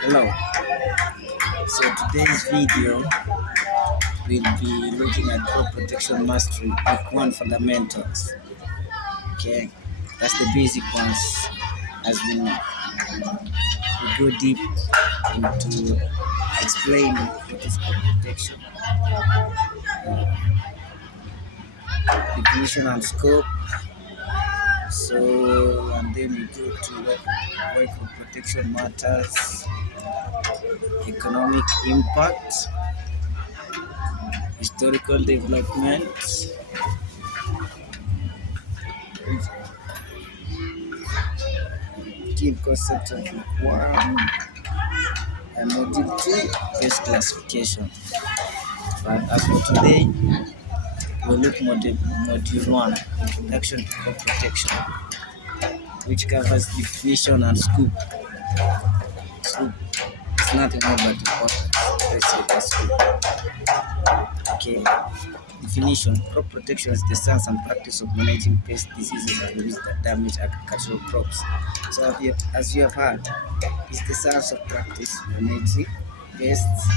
Hello. So today's video will be looking at crop protection mastery, week one fundamentals. Okay, that's the basic ones. As we go deep into explaining what is crop protection, definition and scope. So and then we go to why crop protection matters, economic impact, historical development, key concepts of requirement, and module 2 best classification. But as for today, we'll look module 1, introduction to crop protection, which covers definition and scope. Scope is nothing more but important. Let's say that's scope. Okay. Definition: crop protection is the science and practice of managing pests, diseases, and weeds that damage agricultural crops. So, as you have heard, it's the science of practice managing pests,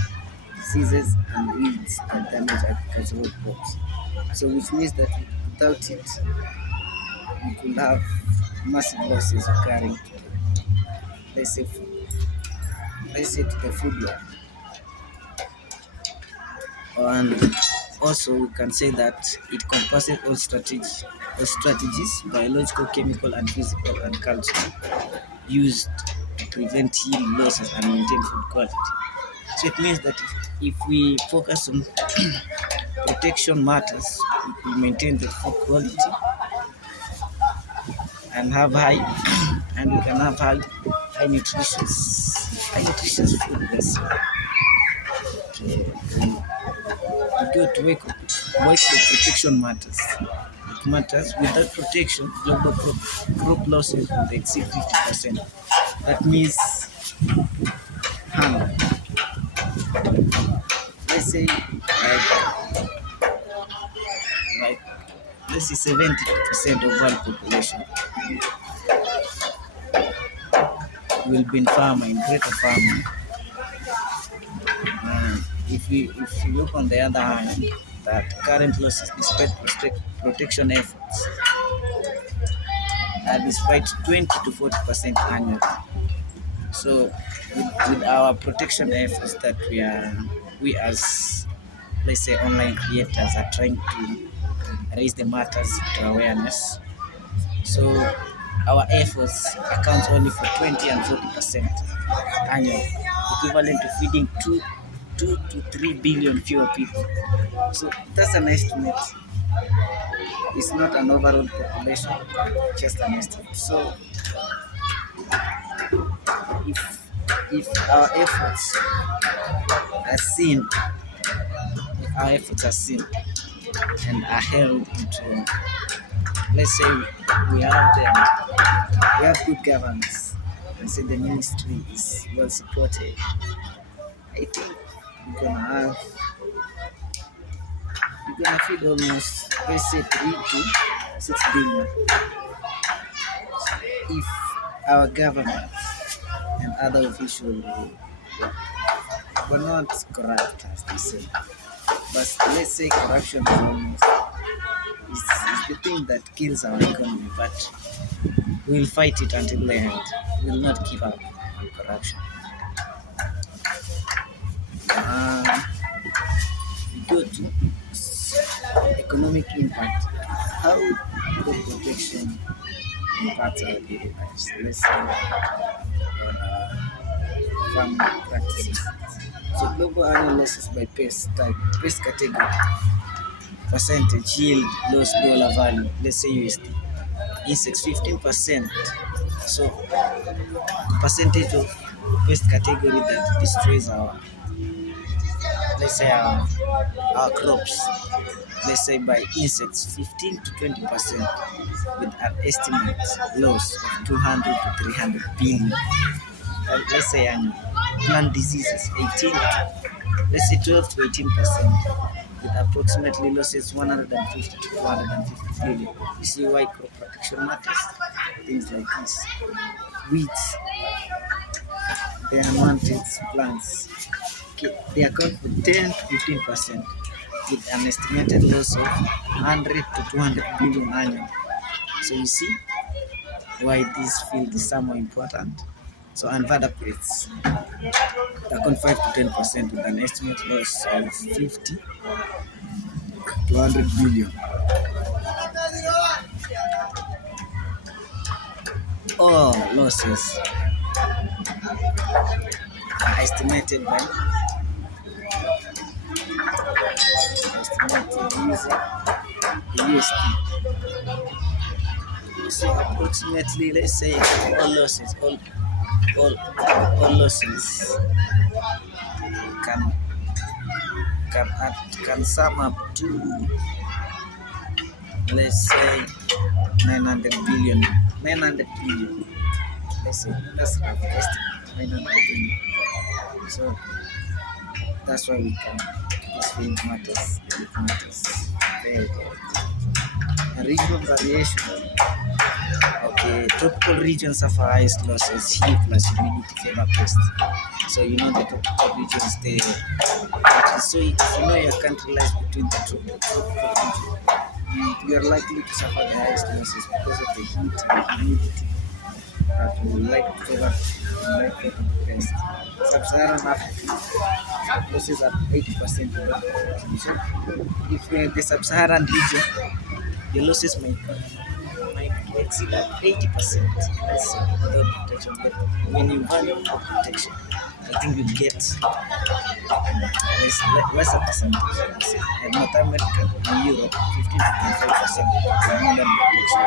diseases, and weeds that damage agricultural crops. So, which means that without it, we could have massive losses occurring to let's say, to the food web. And also, we can say that it encompasses all strategies, biological, chemical, and physical agriculture used to prevent yield losses and maintain food quality. So it means that if we focus on protection matters, we maintain the food quality and have high, and we can have high nutritious food. Okay. We go to why crop protection matters. It matters. Without protection, global crop losses would exceed 50%. That means hunger. Let's say like let's say 70% of world population will be in greater farming. If you look on the other hand, that current losses despite protection efforts are despite 20 to 40% annually. So with our protection efforts that we as let's say online creators are trying to raise the matters to awareness. So our efforts account only for 20 and 40% annually, equivalent to feeding 2 to 3 billion fewer people. So that's an estimate. It's not an overall population, just an estimate. So if our efforts are seen, and are held into, let's say we have good governance, let's say the ministry is well supported, I think we're gonna feed almost, let's say, 3 to 6 billion if our government and other officials were not corrupt, as they say. But let's say corruption is the thing that kills our economy, but we'll fight it until the end. We'll not give up on corruption. We go to economic impact. How crop protection impacts our daily lives. Let's say farming practices. So global annual losses by pest type, pest category, percentage, yield, loss, dollar value. Let's say USD. Insects 15%. So percentage of pest category that destroys our, let's say our crops. Let's say by insects 15 to 20%, with an estimate loss of 200 to 300 billion. Let's say annual. Plant diseases 12 to 18%, with approximately losses 150 to 250 billion. You see why crop protection matters? Things like this. Weeds the mantids plants. Okay, they account for 10 to 15% with an estimated loss of 100 to 200 billion annually. So you see why this field is so more important. So invertebrates account 5 to 10% with an estimated loss of 50 to 100 billion. All losses are estimated using the USD. So approximately, let's say all, all losses can can sum up to, let's say, 900 billion. 900 billion. Let's say that's rough estimate. 900 billion. So that's why we can. This field matters. It matters very well. And regional variation. Okay, tropical regions suffer highest losses. Heat plus humidity favor pests. So you know the tropical regions, so if you know your country lies between the tropical region, you are likely to suffer the highest losses because of the heat and humidity that will like favor pests. Sub-Saharan Africa losses at 80%. So if you're in the Sub-Saharan region, your losses might exceed at 80%. Let's say without protection, but when you value for protection, I think you get lesser percentage. In North America and Europe, 15 to 25% with more than protection.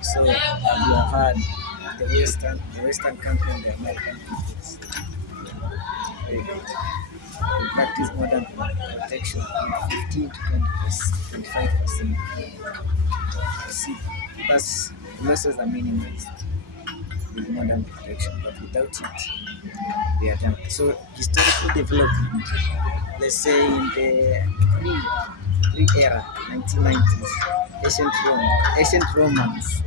So you have had the Western country and the American countries. Very good. We practice modern protection with 15 to 25%. See, that's losses are minimized with modern protection, but without it, they are done. So historical development, let's say in the pre-era, 1990s, ancient Romans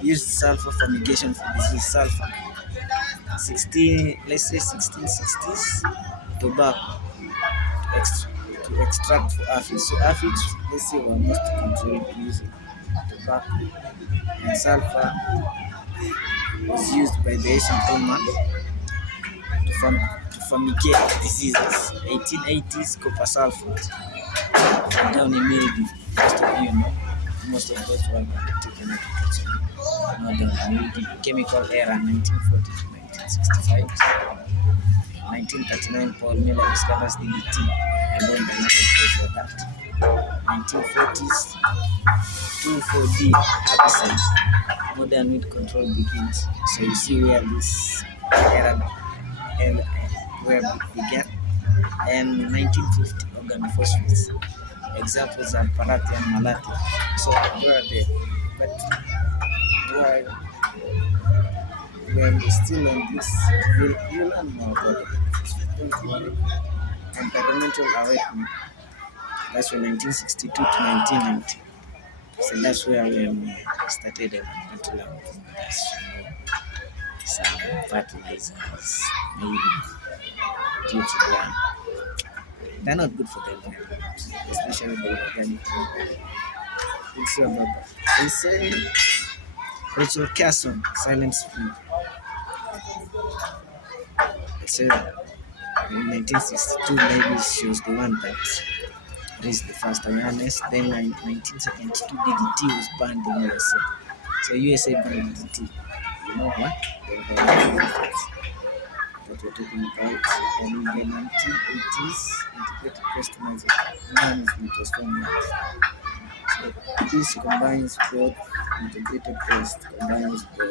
used sulfur fumigation for disease. Sulfur, 1660s, tobacco to extract for aphids. So aphids, let's say, were most controlled using tobacco, and sulfur was used by the ancient Romans to fumigate diseases. 1880s, copper sulfate for downy mildew. Most of you know, most of those who have taken agriculture know downy mildew. Chemical era, 1940 to 1965. 1939, Paul Miller discovers DDT and won the Nobel Prize for that. 1940s, 2,4-D herbicide, modern weed control begins. So you see where this era and where it began. And 1950, organophosphates. Examples are Parathi and Malathi. So where are they? But when we're still on this, you'll learn more about it. Don't worry. Environmental awakening. That's from 1962 to 1990. So that's where we started environmental awakening. That's some fertilizers, maybe due to them. They're not good for the environment, especially the organic environment. We'll see about that. They say Rachel Carson, Silent Spring. They say in 1962, maybe she was the one that raised the first awareness. Then in 1972, DDT was banned in USA. So USA banned DDT. You know what? The environmental effects that we're talking about. And in the 1980s, integrated pest management was formalized. So this combines both integrated pest, combines the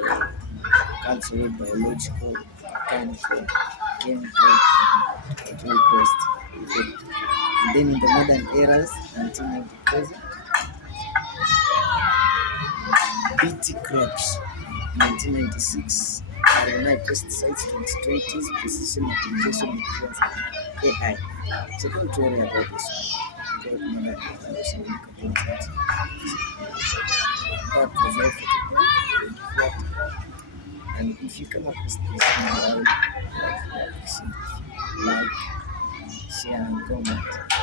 cultural, biological, chemical to control pest effect. And then in the modern eras, 1990 present, BT crops, 1996, RNI pesticides, 2020s, precision application with AI. So don't worry about this one. God modern evolution and content. God provide for the And if you come across this video, I would like to appreciate if you like, share, and comment.